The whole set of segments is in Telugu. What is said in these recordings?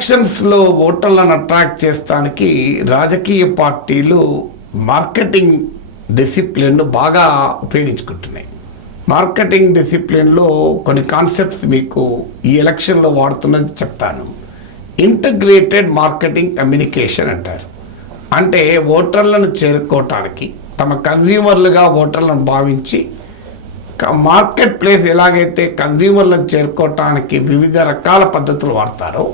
ఎలక్షన్స్లో ఓటర్లను అట్రాక్ట్ చేస్తానికి రాజకీయ పార్టీలు మార్కెటింగ్ డిసిప్లిన్ను బాగా ఉపయోగించుకుంటున్నాయి. మార్కెటింగ్ డిసిప్లిన్లో కొన్ని కాన్సెప్ట్స్ మీకు ఈ ఎలక్షన్లో వాడుతున్నది చెప్తాను. ఇంటగ్రేటెడ్ మార్కెటింగ్ కమ్యూనికేషన్ అంటారు. అంటే ఓటర్లను చేరుకోవటానికి తమ కన్జ్యూమర్లుగా ఓటర్లను భావించి మార్కెట్ ప్లేస్ ఎలాగైతే కన్జ్యూమర్లను చేరుకోవటానికి వివిధ రకాల పద్ధతులు వాడతారో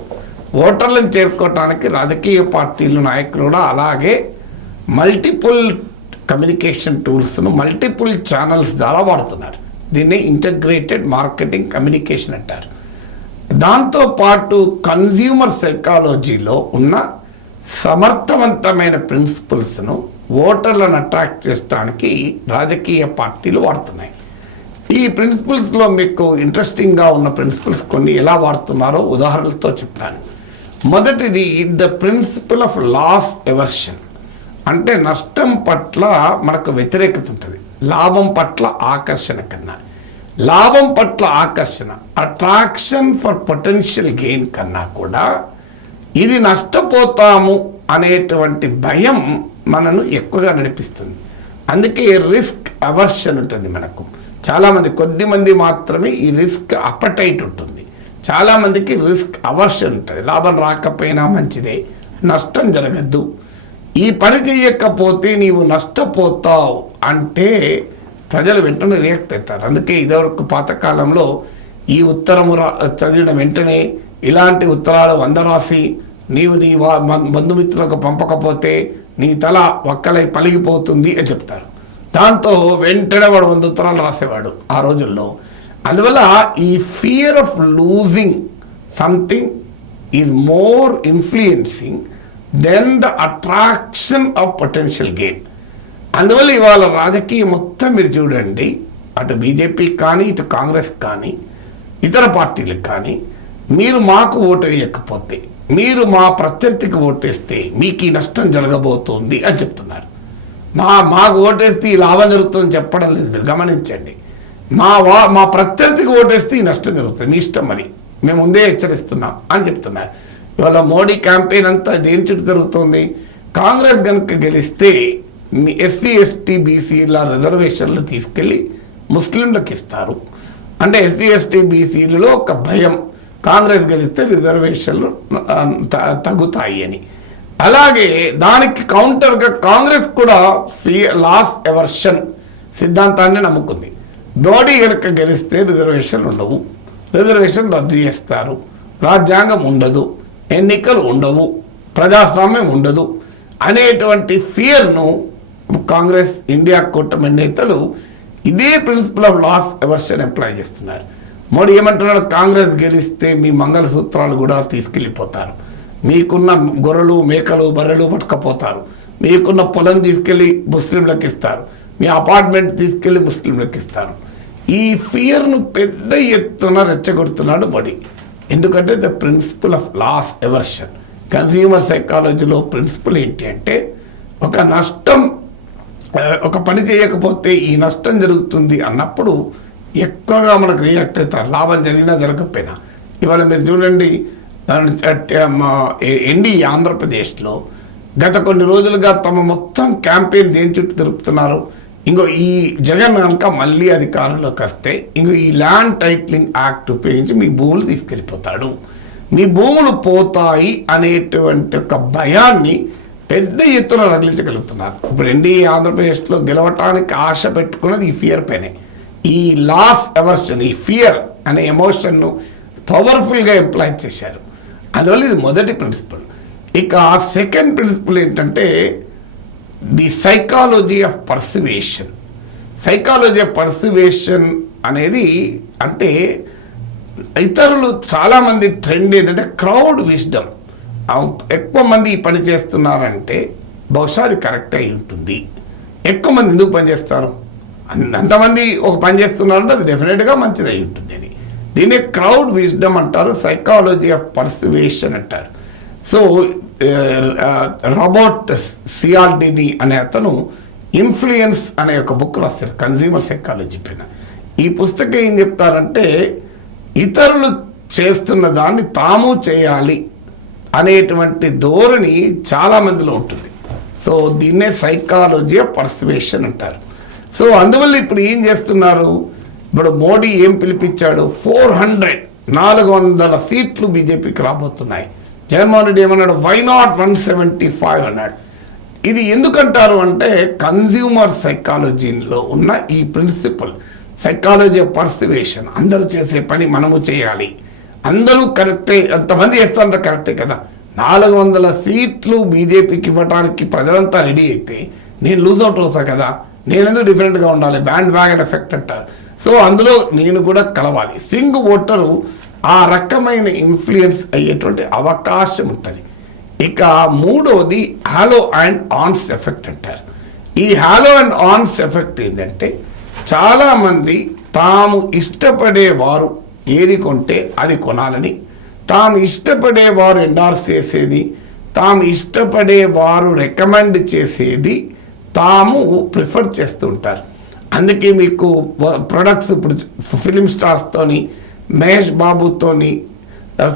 ఓటర్లను చేరుకోవటానికి రాజకీయ పార్టీలు నాయకులు కూడా అలాగే మల్టిపుల్ కమ్యూనికేషన్ టూల్స్ను మల్టిపుల్ ఛానల్స్ ద్వారా వాడుతున్నారు. దీన్ని ఇంటగ్రేటెడ్ మార్కెటింగ్ కమ్యూనికేషన్ అంటారు. దాంతోపాటు కన్జ్యూమర్ సైకాలజీలో ఉన్న సమర్థవంతమైన ప్రిన్సిపల్స్ను ఓటర్లను అట్రాక్ట్ చేయడానికి రాజకీయ పార్టీలు వాడుతున్నాయి. ఈ ప్రిన్సిపల్స్లో మీకు ఇంట్రెస్టింగ్గా ఉన్న ప్రిన్సిపల్స్ కొన్ని ఎలా వాడుతున్నారో ఉదాహరణలతో చెప్తాను. మొదటిది the principle of loss aversion. అంటే నష్టం పట్ల మనకు వ్యతిరేకత ఉంటుంది. లాభం పట్ల ఆకర్షణ కన్నా లాభం పట్ల ఆకర్షణ అట్రాక్షన్ ఫర్ పొటెన్షియల్ గెయిన్ కన్నా కూడా ఇది నష్టపోతాము అనేటువంటి భయం మనను ఎక్కువగా నడిపిస్తుంది. అందుకే రిస్క్ అవర్షన్ ఉంటుంది మనకు. చాలామంది కొద్దిమంది మాత్రమే ఈ రిస్క్ అపటైట్ ఉంటుంది. చాలామందికి రిస్క్ అవర్షన్ ఉంటుంది. లాభం రాకపోయినా మంచిదే, నష్టం జరగద్దు, ఈ పని చేయకపోతే నీవు నష్టపోతావు అంటే ప్రజలు వెంటనే రియాక్ట్ అవుతారు. అందుకే ఇదివరకు పాతకాలంలో ఈ ఉత్తరము చదివిన వెంటనే ఇలాంటి ఉత్తరాలు 100 రాసి నీవు నీ బంధుమిత్రులకు పంపకపోతే నీ తల ఒక్కలై పలిగిపోతుంది అని చెప్తారు. దాంతో వెంటనే వాడు 100 ఉత్తరాలు రాసేవాడు ఆ రోజుల్లో. అందువల్ల ఈ fear of losing something is more influencing than the attraction of potential gain. అందువల్ల ఇవాళ రాజకీయం మొత్తం మీరు చూడండి, అటు బీజేపీకి కానీ ఇటు కాంగ్రెస్ కానీ ఇతర పార్టీలకు కానీ, మీరు మాకు ఓటు వేయకపోతే, మీరు మా ప్రత్యర్థికి ఓటేస్తే మీకు ఈ నష్టం జరగబోతోంది అని చెప్తున్నారు. మాకు ఓటేస్తే ఈ లాభం జరుగుతుందని చెప్పడం లేదు. మీరు గమనించండి. మా ప్రత్యర్థికి ఓటేస్తే ఈ నష్టం జరుగుతుంది, మీ ఇష్టం, మరి మేము ముందే హెచ్చరిస్తున్నాం అని చెప్తున్నారు. ఇవాళ మోడీ క్యాంపెయిన్ అంతా దేని చుట్టూ జరుగుతుంది? కాంగ్రెస్ కనుక గెలిస్తే మీ ఎస్సీ ఎస్టీ బీసీల రిజర్వేషన్లు తీసుకెళ్ళి ముస్లింలకు ఇస్తారు. అంటే ఎస్సీ ఎస్టీ బీసీలలో ఒక భయం, కాంగ్రెస్ గెలిస్తే రిజర్వేషన్లు తగ్గుతాయి అని. అలాగే దానికి కౌంటర్గా కాంగ్రెస్ కూడా లాస్ ఎవర్షన్ సిద్ధాంతాన్ని నమ్ముకుంది. మోడీ కనుక గెలిస్తే రిజర్వేషన్లు ఉండవు, రిజర్వేషన్ రద్దు చేస్తారు, రాజ్యాంగం ఉండదు, ఎన్నికలు ఉండవు, ప్రజాస్వామ్యం ఉండదు అనేటువంటి ఫియర్ను కాంగ్రెస్ ఇండియా కూటమి నేతలు ఇదే principle of loss aversion apply చేస్తున్నారు. మోడీ ఏమంటున్నాడు? కాంగ్రెస్ గెలిస్తే మీ మంగళసూత్రాలు కూడా తీసుకెళ్ళిపోతారు, మీకున్న గొర్రెలు మేకలు బర్రెలు పట్టుకపోతారు, మీకున్న పొలం తీసుకెళ్ళి ముస్లింలకు ఇస్తారు, మీ అపార్ట్మెంట్ తీసుకెళ్ళి ముస్లింలకు ఇస్తారు. ఈ ఫియర్ను పెద్ద ఎత్తున రెచ్చగొడుతున్నాడు మోడీ. ఎందుకంటే the principle of loss aversion. Consumer సైకాలజీలో ప్రిన్సిపల్ ఏంటి అంటే, ఒక పని చేయకపోతే ఈ నష్టం జరుగుతుంది అన్నప్పుడు ఎక్కువగా మనకు రియాక్ట్ అవుతారు, లాభం జరిగినా జరగకపోయినా. ఇవాళ మీరు చూడండి, ఎన్డీఏ ఆంధ్రప్రదేశ్లో గత కొన్ని రోజులుగా తమ మొత్తం క్యాంపెయిన్ దేని చుట్టూ తిరుపుతున్నారు. ఈ జగన్ కనుక మళ్ళీ అధికారంలోకి వస్తే ఈ ల్యాండ్ టైటిలింగ్ యాక్ట్ ఉపయోగించి మీ భూములు తీసుకెళ్ళిపోతాడు, మీ భూములు పోతాయి అనేటువంటి ఒక భయాన్ని పెద్ద ఎత్తున రగిలించగలుగుతున్నారు. ఇప్పుడు ఎన్డీఏ ఆంధ్రప్రదేశ్లో గెలవటానికి ఆశ పెట్టుకున్నది ఈ ఫియర్ పైనే. ఈ లాస్ ఎవర్షన్, ఈ ఫియర్ అనే ఎమోషన్ను పవర్ఫుల్గా ఎంప్లాయ్ చేశారు. అందువల్ల ఇది మొదటి ప్రిన్సిపల్. ఇక సెకండ్ ప్రిన్సిపల్ ఏంటంటే the psychology of persuasion. Psychology of persuasion అనేది అంటే ఇతరులు చాలామంది ట్రెండ్ ఏంటంటే క్రౌడ్ విజ్డమ్. ఎక్కువ మంది ఈ పని చేస్తున్నారంటే బహుశా అది కరెక్ట్ అయి ఉంటుంది. ఎక్కువ మంది ఎందుకు పనిచేస్తారు? అంతమంది ఒక పని చేస్తున్నారంటే అది డెఫినెట్గా మంచిది అయి ఉంటుంది అని. దీన్ని క్రౌడ్ విజ్డమ్ అంటారు, సైకాలజీ ఆఫ్ పర్సువేషన్ అంటారు. సో రాబర్ట్ సియాల్డినీ అనే అతను ఇన్ఫ్లుయెన్స్ అనే ఒక బుక్ రాస్తారు కన్స్యూమర్ సైకాలజీ పైన. ఈ పుస్తకం ఏం చెప్తారంటే, ఇతరులు చేస్తున్న దాన్ని తాము చేయాలి అనేటువంటి ధోరణి చాలా మందిలో ఉంటుంది. సో దీన్నే సైకాలజీ ఆఫ్ పర్సువేషన్ అంటారు. సో అందువల్ల ఇప్పుడు ఏం చేస్తున్నారు, ఇప్పుడు మోడీ ఏం పిలిపించాడు, 400 సీట్లు బీజేపీకి రాబోతున్నాయి. జగన్మోహన్ రెడ్డి ఏమన్నాడు, వై నాట్ 175 అన్నాడు. ఇది ఎందుకంటారు అంటే కన్జ్యూమర్ సైకాలజీలో ఉన్న ఈ ప్రిన్సిపల్, సైకాలజీ ఆఫ్ పర్సువేషన్. అందరూ చేసే పని మనము చేయాలి, అందరూ కరెక్టే, అంతమంది చేస్తారంటే కరెక్టే కదా. 400 సీట్లు బీజేపీకి ఇవ్వడానికి ప్రజలంతా రెడీ అయితే నేను లూజ్ అవుట్ అవుతా కదా, నేను ఎందుకు డిఫరెంట్గా ఉండాలి, బ్యాండ్ వ్యాగన్ ఎఫెక్ట్ అంటారు. సో అందులో నేను కూడా కలవాలి. స్వింగ్ ఓటరు ఆ రకమైన ఇన్ఫ్లుయెన్స్ అయ్యేటువంటి అవకాశం ఉంటుంది. ఇక మూడవది హాలో అండ్ ఆన్స్ ఎఫెక్ట్ అంటారు. ఈ హాలో అండ్ ఆన్స్ ఎఫెక్ట్ ఏంటంటే చాలామంది తాము ఇష్టపడేవారు ఏది కొంటే అది కొనాలని, తాము ఇష్టపడేవారు ఎండార్స్ చేసేది, తాము ఇష్టపడేవారు రికమెండ్ చేసేది తాము ప్రిఫర్ చేస్తుంటారు. అందుకే మీకు ప్రొడక్ట్స్ ఇప్పుడు ఫిలిం స్టార్స్తోని, మహేష్ బాబుతోని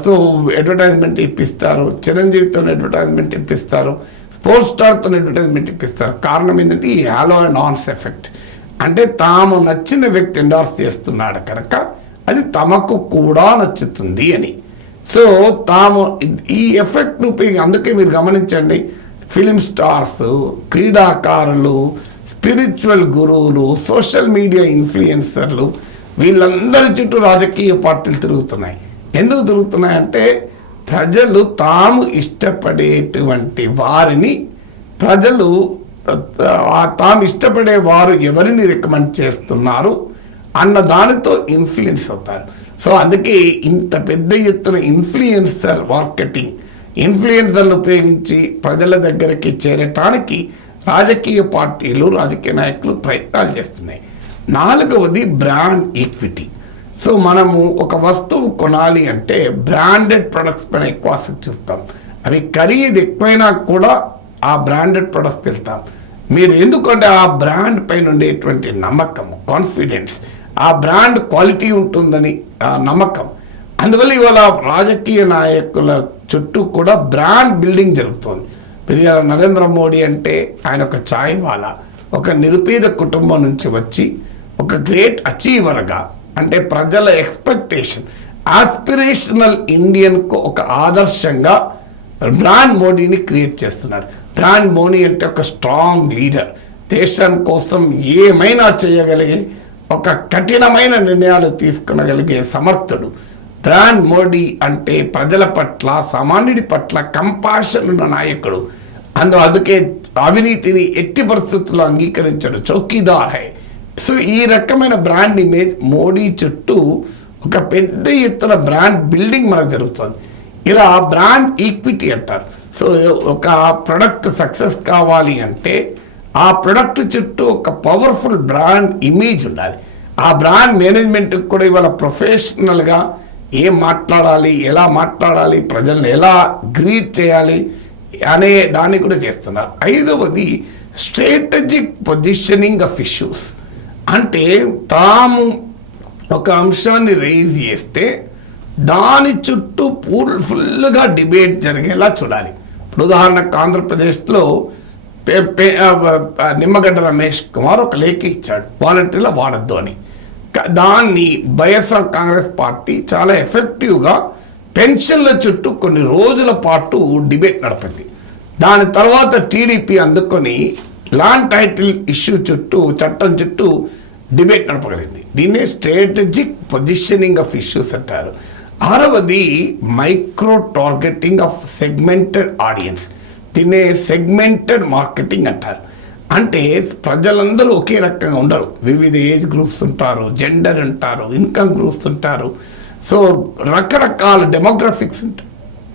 సో అడ్వర్టైజ్మెంట్ ఇప్పిస్తారు, చిరంజీవితో అడ్వర్టైజ్మెంట్ ఇప్పిస్తారు, స్పోర్ట్స్ స్టార్తో అడ్వర్టైజ్మెంట్ ఇప్పిస్తారు. కారణం ఏంటంటే ఈ హాలో అండ్ ఆన్స్ ఎఫెక్ట్. అంటే తాము నచ్చిన వ్యక్తి ఎండార్స్ చేస్తున్నాడు కనుక అది తమకు కూడా నచ్చుతుంది అని. సో తాము ఈ ఎఫెక్ట్ను అందుకే మీరు గమనించండి, ఫిలిం స్టార్స్, క్రీడాకారులు, స్పిరిచువల్ గురువులు, సోషల్ మీడియా ఇన్ఫ్లుయెన్సర్లు, వీళ్ళందరి చుట్టూ రాజకీయ పార్టీలు తిరుగుతున్నాయి. ఎందుకు తిరుగుతున్నాయంటే ప్రజలు తాము ఇష్టపడేటువంటి వారిని, ప్రజలు తాము ఇష్టపడే వారు ఎవరిని రికమెండ్ చేస్తున్నారు అన్న దానితో ఇన్ఫ్లుయెన్స్ అవుతారు. సో అందుకే ఇంత పెద్ద ఎత్తున ఇన్ఫ్లుయెన్సర్ మార్కెటింగ్, ఇన్ఫ్లుయెన్సర్లు ఉపయోగించి ప్రజల దగ్గరికి చేరటానికి రాజకీయ పార్టీలు, రాజకీయ నాయకులు ప్రయత్నాలు చేస్తున్నాయి. నాలుగవది బ్రాండ్ ఈక్విటీ. సో మనము ఒక వస్తువు కొనాలి అంటే బ్రాండెడ్ ప్రొడక్ట్స్ పైన ఎక్కువ ఆసక్తి చూపుతాం. అవి ఖరీదు ఎక్కువైనా కూడా ఆ బ్రాండెడ్ ప్రొడక్ట్స్ వెళ్తాం. మీరు ఎందుకంటే ఆ బ్రాండ్ పైన ఉండేటువంటి నమ్మకం, కాన్ఫిడెన్స్, ఆ బ్రాండ్ క్వాలిటీ ఉంటుందని నమ్మకం. అందువల్ల ఇవాళ రాజకీయ నాయకుల చుట్టూ కూడా బ్రాండ్ బిల్డింగ్ జరుగుతుంది. నరేంద్ర మోడీ అంటే ఆయన ఒక ఛాయ్ వాలా, ఒక నిరుపేద కుటుంబం నుంచి వచ్చి ఒక గ్రేట్ అచీవర్గా, అంటే ప్రజల ఎక్స్పెక్టేషన్, ఆస్పిరేషనల్ ఇండియన్కు ఒక ఆదర్శంగా బ్రాండ్ మోడీని క్రియేట్ చేస్తున్నారు. బ్రాండ్ మోడీ అంటే ఒక స్ట్రాంగ్ లీడర్, దేశం కోసం ఏమైనా చేయగలిగే, ఒక కఠినమైన నిర్ణయాలు తీసుకునగలిగే సమర్థుడు. బ్రాండ్ మోడీ అంటే ప్రజల పట్ల, సామాన్యుడి పట్ల కంపాషన్ ఉన్న నాయకుడు. అందుకే అవినీతిని ఎట్టి పరిస్థితుల్లో అంగీకరించడు, చౌకీదార్ హై. సో ఈ రకమైన బ్రాండ్ ఇమేజ్ మోడీ చుట్టూ ఒక పెద్ద ఎత్తున బ్రాండ్ బిల్డింగ్ మనకు జరుగుతుంది. ఇలా బ్రాండ్ ఈక్విటీ అంటారు. సో ఒక ప్రొడక్ట్ సక్సెస్ కావాలి అంటే ఆ ప్రొడక్ట్ చుట్టూ ఒక పవర్ఫుల్ బ్రాండ్ ఇమేజ్ ఉండాలి. ఆ బ్రాండ్ మేనేజ్మెంట్కి కూడా ఇవాళ ప్రొఫెషనల్గా ఏం మాట్లాడాలి, ఎలా మాట్లాడాలి, ప్రజల్ని ఎలా గ్రీట్ చేయాలి అనే దాన్ని కూడా చేస్తున్నారు. ఐదవది స్ట్రాటజిక్ పొజిషనింగ్ ఆఫ్ ఇష్యూస్. అంటే తాము ఒక అంశాన్ని రైజ్ చేస్తే దాని చుట్టూ ఫుల్గా డిబేట్ జరిగేలా చూడాలి. ఇప్పుడు ఉదాహరణకు ఆంధ్రప్రదేశ్లో నిమ్మగడ్డ రమేష్ కుమార్ ఒక లేఖ ఇచ్చాడు, వాలంటీర్లా వాడద్దు అని. దాన్ని వైఎస్ఆర్ కాంగ్రెస్ పార్టీ చాలా ఎఫెక్టివ్గా పెన్షన్ల చుట్టూ కొన్ని రోజుల పాటు డిబేట్ నడిపింది. దాని తర్వాత టీడీపీ అందుకొని ల్యాండ్ టైటిల్ ఇష్యూ చుట్టూ, చట్టం చుట్టూ డిబేట్ నడపగలిగింది. దీన్నే స్ట్రాటజిక్ పొజిషనింగ్ ఆఫ్ ఇష్యూస్ అంటారు. ఆరవది micro targeting of segmented audience. దీన్నే సెగ్మెంటెడ్ మార్కెటింగ్ అంటారు. అంటే ప్రజలందరూ ఒకే రకంగా ఉండరు, వివిధ ఏజ్ గ్రూప్స్ ఉంటారు, జెండర్ ఉంటారు, ఇన్కమ్ గ్రూప్స్ ఉంటారు. సో రకరకాల డెమోగ్రఫిక్స్ ఉంటాయి.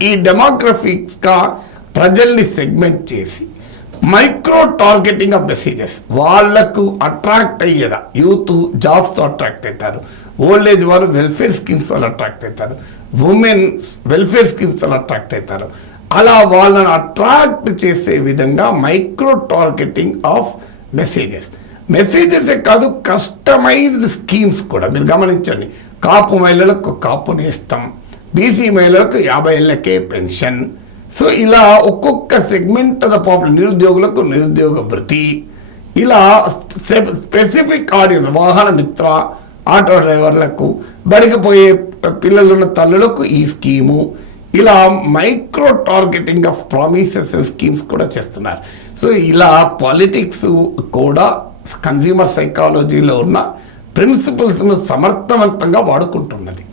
ఈ డెమోగ్రఫిక్స్గా ప్రజల్ని సెగ్మెంట్ చేసి మైక్రో టార్గెటింగ్ ఆఫ్ మెసేజెస్, వాళ్లకు అట్రాక్ట్ అయ్యేదా. యూత్ జాబ్స్తో అట్రాక్ట్ అవుతారు, ఓల్డ్ ఏజ్ వారు వెల్ఫేర్ స్కీమ్స్ వల్ల అట్రాక్ట్ అవుతారు, ఉమెన్ వెల్ఫేర్ స్కీమ్స్ వల్ల అట్రాక్ట్ అవుతారు. అలా వాళ్ళని అట్రాక్ట్ చేసే విధంగా మైక్రో టార్గెటింగ్ ఆఫ్ మెసేజెసే కాదు, కస్టమైజ్డ్ స్కీమ్స్ కూడా మీరు గమనించండి. కాపు మహిళలకు కాపు నేస్తం, బీసీ మహిళలకు 50 ఏళ్ళకే పెన్షన్, సో ఇలా ఒక్కొక్క సెగ్మెంట్ ఆఫ్ ద పాపులేషన్, నిరుద్యోగులకు నిరుద్యోగ భృతి, ఇలా స్పెసిఫిక్ ఆడియన్స్, వాహన మిత్ర, ఆటో డ్రైవర్లకు, బడికి పోయే పిల్లలున్న తల్లులకు ఈ స్కీము, ఇలా micro targeting of promises schemes కూడా చేస్తున్నారు. సో ఇలా పాలిటిక్స్ కూడా కన్స్యూమర్ సైకాలజీలో ఉన్న ప్రిన్సిపల్స్ను సమర్థవంతంగా వాడుకుంటున్నది.